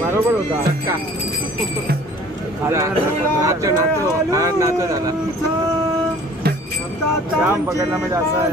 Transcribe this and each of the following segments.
बरोबर होता. Nacho nacho. Nacho झाला. जाम पकडला म्हणजे असं आहे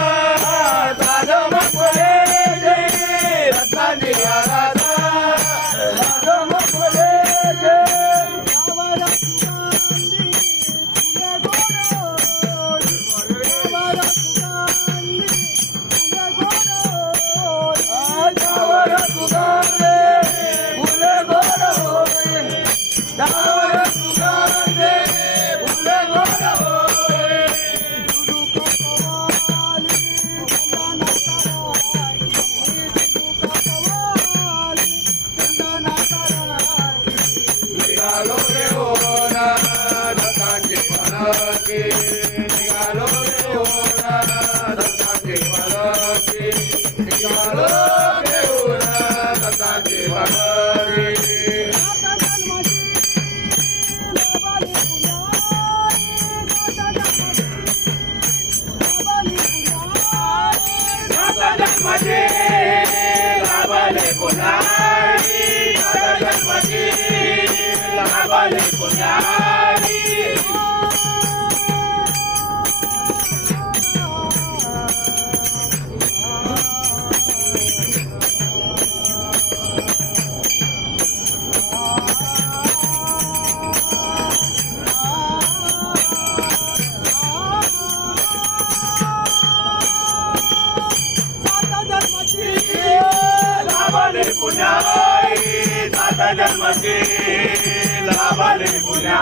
Para que regalo de hora, पुण्याबाई दादा जन्मची लाभाले पुण्या